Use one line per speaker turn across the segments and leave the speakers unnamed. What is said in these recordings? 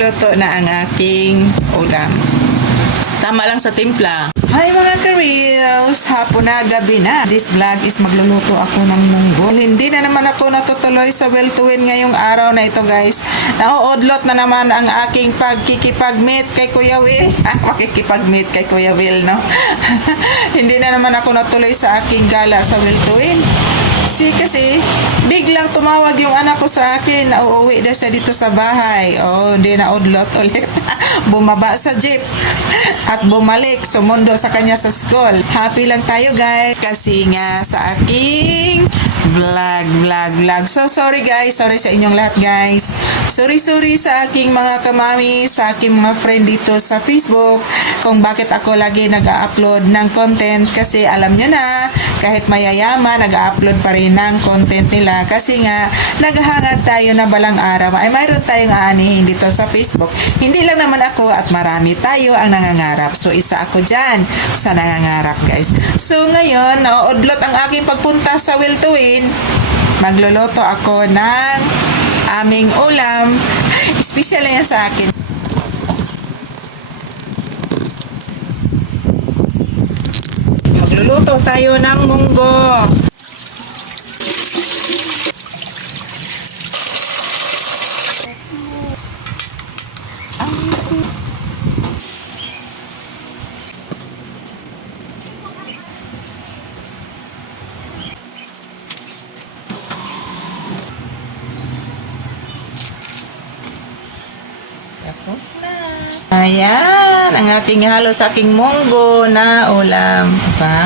Luto na ang aking ulam. Tama lang sa timpla. Hi mga ka-reels! Hapon na, gabi na. This vlog is magluluto ako ng munggo. Hindi na naman ako natutuloy sa well to win ngayong araw na ito guys. Nauudlot na naman ang aking pagkikipag-meet kay Kuya Will. Ah, makikipag-meet kay Kuya Will, no? Hindi na naman ako natuloy sa aking gala sa well to win. Si kasi biglang tumawag yung anak ko sa akin na uuwi daw siya dito sa bahay. Oh, hindi na udlot ulit. Bumaba sa jeep at bumalik sumundo sa kanya sa school. Happy lang tayo guys kasi nga sa aking vlog, vlog, vlog. So sorry guys, sorry sa inyong lahat guys. Sorry, sorry sa aking mga kamami, sa aking mga friend dito sa Facebook kung bakit ako lagi nag-upload ng content kasi alam nyo na kahit mayayaman, nag-upload pa rin ng content nila kasi nga naghahangad tayo na balang araw ay mayroon tayong aanihin dito sa Facebook. Hindi lang naman ako at marami tayo ang nangangarap. So isa ako dyan sa nangangarap guys. So ngayon, nauudlot ang aking pagpunta sa Will to Win. Magluluto ako ng aming ulam. Special na yan sa akin. Magluluto tayo ng munggo. Tapos na. Ayan, ang ating halo sa aking munggo na ulam. Diba?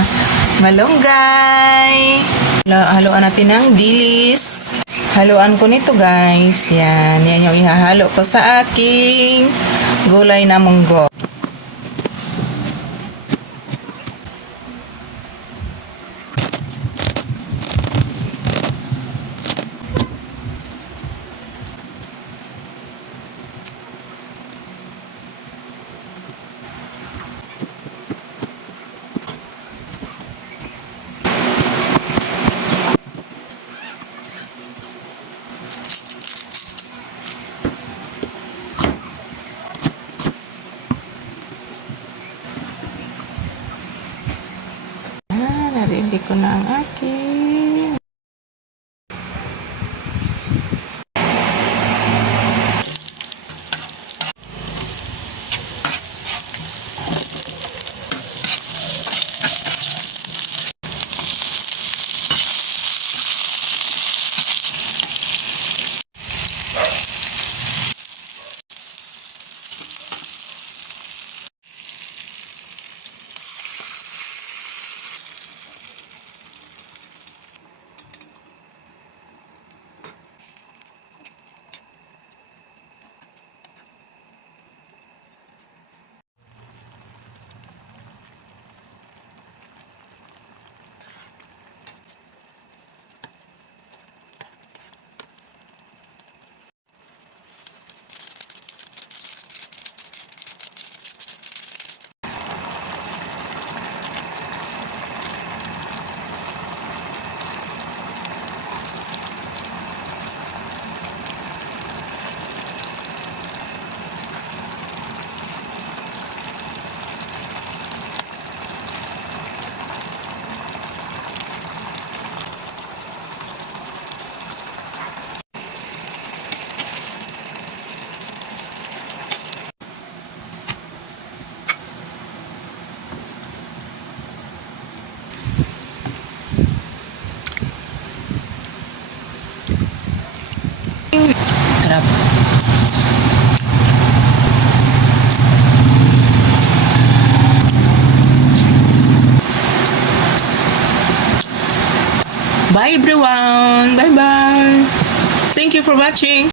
Malunggay. Haluan natin ng dilis. Haluan ko nito guys. Yan, yan yung ihahalo ko sa aking gulay na munggo. Narindi ko na ang aking. Sarap. Bye everyone. Bye bye. Thank you for watching.